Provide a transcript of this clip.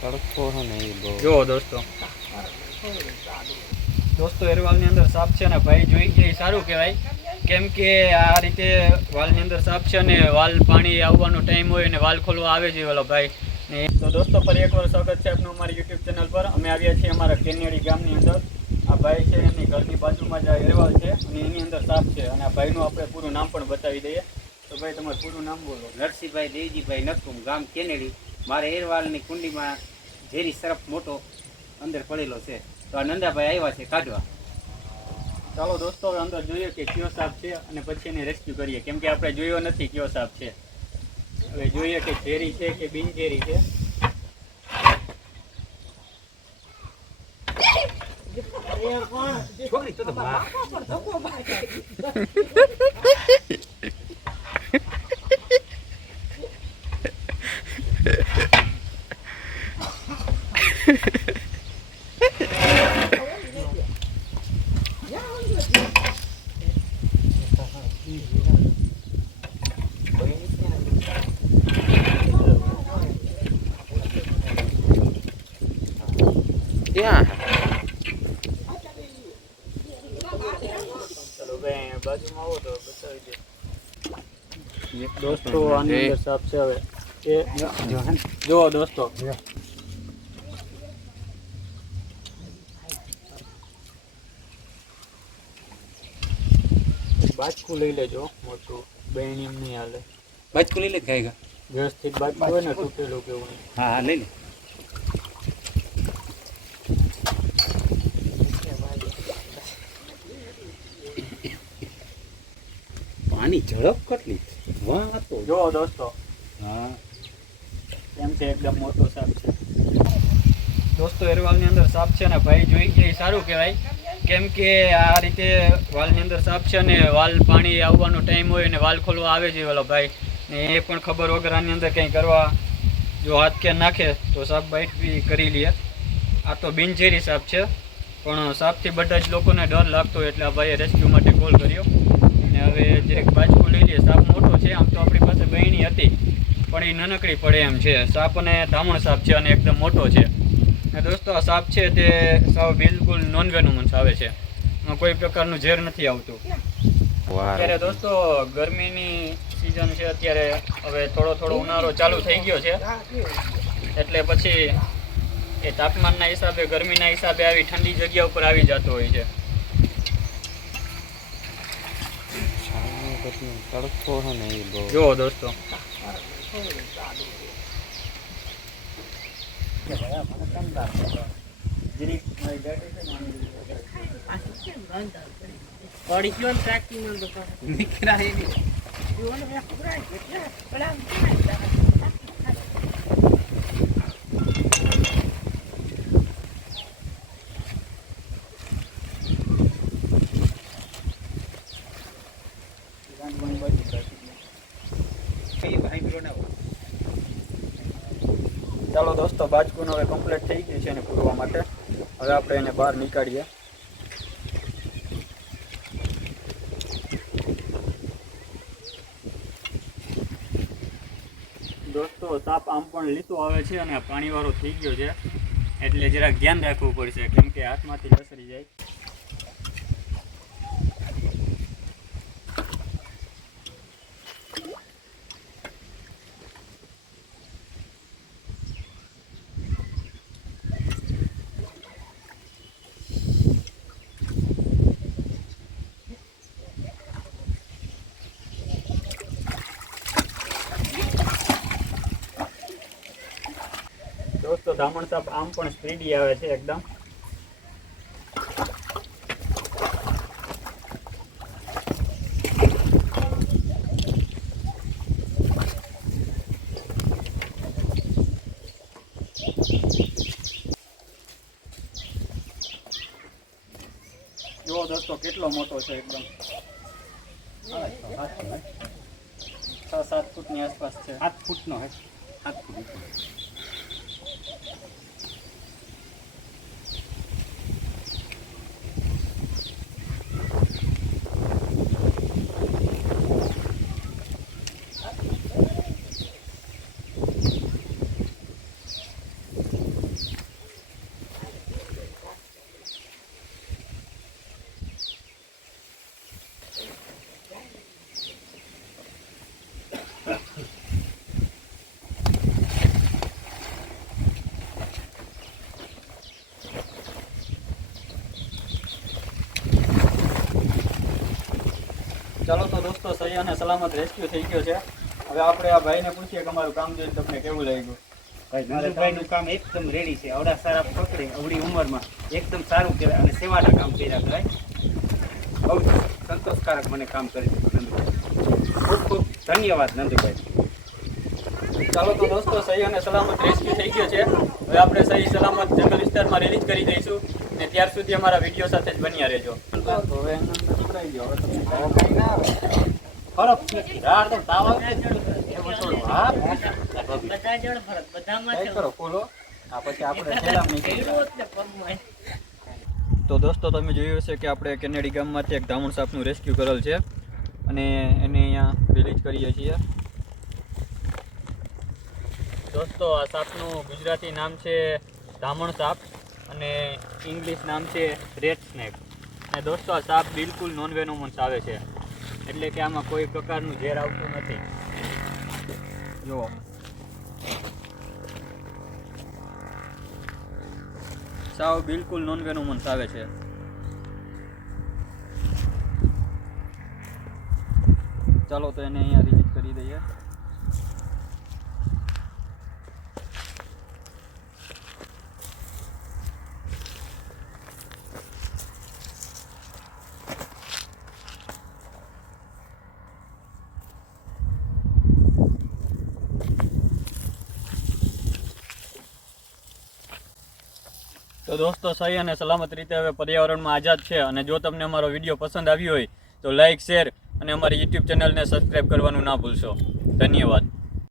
તડકો છે ને એ બહુ. જો દોસ્તો. દોસ્તો એરવાલની અંદર સાપ છે ને ભાઈ જોઈ ગયા એ સારું કહેવાય. કેમ કે આ રીતે વાલની અંદર સાપ છે ને વાલ પાણી આવવાનો ટાઈમ હોય ને વાલ ખોલવા આવે છે ઓલો ભાઈ. ને તો દોસ્તો ફરી એકવાર સ્વાગત છે આપનું અમારી યુટ્યુબ ચેનલ પર. અમે આવ્યા છીએ અમારા કેનેડી ગામની અંદર. આ ભાઈ છે એની ઘરની બાજુમાં જ આ એરવાલ છે અને એની અંદર સાપ છે. અને આ ભાઈનું આપણે પૂરું નામ પણ બતાવી દઈએ. તો ભાઈ તમારું પૂરું નામ બોલો. નરસિંહભાઈ દેવજીભાઈ નકુમ ગામ કેનેડી. મારે એરવાલની કુંડીમાં ઝેરી સરફ મોટો અંદર પડેલો છે. તો આ નંદાભાઈ આવ્યા છે કાઢવા. ચાલો દોસ્તો હવે અંદર જોઈએ કે કયો સાપ છે અને પછી એને રેસ્ક્યુ કરીએ. કેમ કે આપણે જોયો નથી કયો સાપ છે. હવે જોઈએ કે ઝેરી છે કે બિનઝેરી છે. છોકરી તો તો બા. ક્યાં ચાલો ભાઈ બાજુમાં આવો તો બતાવી દોસ્તો આની અંદર સાફ છે હવે. એ જુઓ દોસ્તો. બાજકું લઈ લેજો મોટું. બેન એમ નહીં હાલે. બાજકું લઈ લે ગાય વ્યવસ્થિત બાજકું હોય ને તૂટેલું કેવું હા હા લઈ લે. પાણી ઝડપ કેટલી? વાહ તો. જો દોસ્તો. હા. એમ છે? એકદમ મોટો સાપ છે. દોસ્તો એરવાલની અંદર સાપ છે ને ભાઈ જોઈ ગયા સારું કહેવાય. કેમ કે આ રીતે વાલની અંદર સાપ છે ને વાલ પાણી આવવાનો ટાઈમ હોય ને વાલ ખોલવા આવે છે ઓલો ભાઈ, ને એ પણ ખબર વગર આની અંદર કંઈ કરવા જો હાથ કે નાખે તો સાપ બાઈટ બી કરી લે. આ તો બિનઝેરી સાપ છે, પણ સાપથી બધા જ લોકોને ડર લાગતો એટલે આ ભાઈએ રેસ્ક્યુ માટે કોલ કર્યો. અને હવે જે બાજકું લઈ લઈએ સાપ મોટો છે, આમ તો આપણી પાસે બહેણી હતી, પણ એ નાનકડી પડે એમ છે. સાપ અને ધામણ સાપ છે અને એકદમ મોટો છે. દોસ્તો આ સાપ છે તે સાવ બિલકુલ નોન વેનુમન્સ આવે છે. એમાં કોઈ પ્રકારનું ઝેર નથી આવતું. અત્યારે દોસ્તો ગરમીની સિઝન છે અત્યારે હવે થોડો થોડો ઉનાળો ચાલુ થઈ ગયો છે. એટલે પછી એ તાપમાનના હિસાબે ગરમીના હિસાબે આવી ઠંડી જગ્યા ઉપર આવી જતો હોય છે. જુઓ દોસ્તો. ગાડી છે ને અંદર. નીકળ્યા એની ગાંઠવાની બાજુ રાખી દે. કઈ ભાઈ પેલો ના હોય. ચાલો દોસ્તો, બાજકુન હવે કમ્પ્લીટ થઈ ગઈ છે એને પૂરવા માટે. હવે આપણે એને બહાર નીકાળીએ. દોસ્તો, તાપ આમ પણ લીસો આવે છે અને પાણીવાળો થઈ ગયો છે. એટલે જરાક ધ્યાન રાખવું પડશે, કેમ કે હાથમાંથી લસરી જાય દોસ્તો ધામણ તાપ આમ પણ સ્પીડી આવે છે એકદમ. જુઓ દોસ્તો કેટલો મોટો છે એકદમ. છ સાત ફૂટની આસપાસ છે. સાત ફૂટનો હે. સાત ફૂટ. ચાલો તો દોસ્તો સહી અને સલામત રેસ્ક્યુ થઈ ગયો છે. હવે આપણે આ ભાઈને પૂછીએ કે અમારું કામ જોઈને તમને કેવું લાગ્યું? ભાઈ નરેશભાઈનું કામ એકદમ રેડી છે. અવડા સારા પકડે અવડી ઉંમરમાં. એકદમ સારું કહેવાય અને સેવાના કામ કર્યા કહેવાય બહુ સંતોષકારક મને કામ કરી દીધું ખૂબ ખૂબ ધન્યવાદ નંદુભાઈ. ચાલો તો દોસ્તો સહી અને સલામત રેસ્ક્યુ થઈ ગયો છે. હવે આપણે સહી સલામત જંગલ વિસ્તારમાં રિલીઝ કરી દઈશું. ને ત્યાર સુધી અમારા વીડિયો સાથે જ બન્યા રહેજો. તો દોસ્તો તમે જોયું હશે કે આપણે કેનેડી ગામમાંથી એક ધામણ સાપનું રેસ્ક્યુ કરેલ છે. અને એને અહીંયા રિલીઝ કરીએ છીએ. દોસ્તો આ સાપનું ગુજરાતી નામ છે ધામણ સાપ. અને ઇંગ્લિશ નામ છે રેડ સ્નેક અને દોસ્તો, આ સાપ બિલકુલ નોન વેનોમન્સ આવે છે. એટલે કે આમાં કોઈ પ્રકારનું ઝેર આવતું નથી. જુઓ. સાવ બિલકુલ નોન વેનોમન્સ આવે છે. ચાલો તો એને અહીંયા રિલીઝ કરી દઈએ. તો દોસ્તો, સહી અને સલામત રીતે હવે પર્યાવરણમાં આઝાદ છે અને જો તમને અમારો વીડિયો પસંદ આવ્યો હોય તો લાઈક શેર અને અમારી યુટ્યુબ ચેનલને સબસ્ક્રાઈબ કરવાનું ના ભૂલશો. ધન્યવાદ.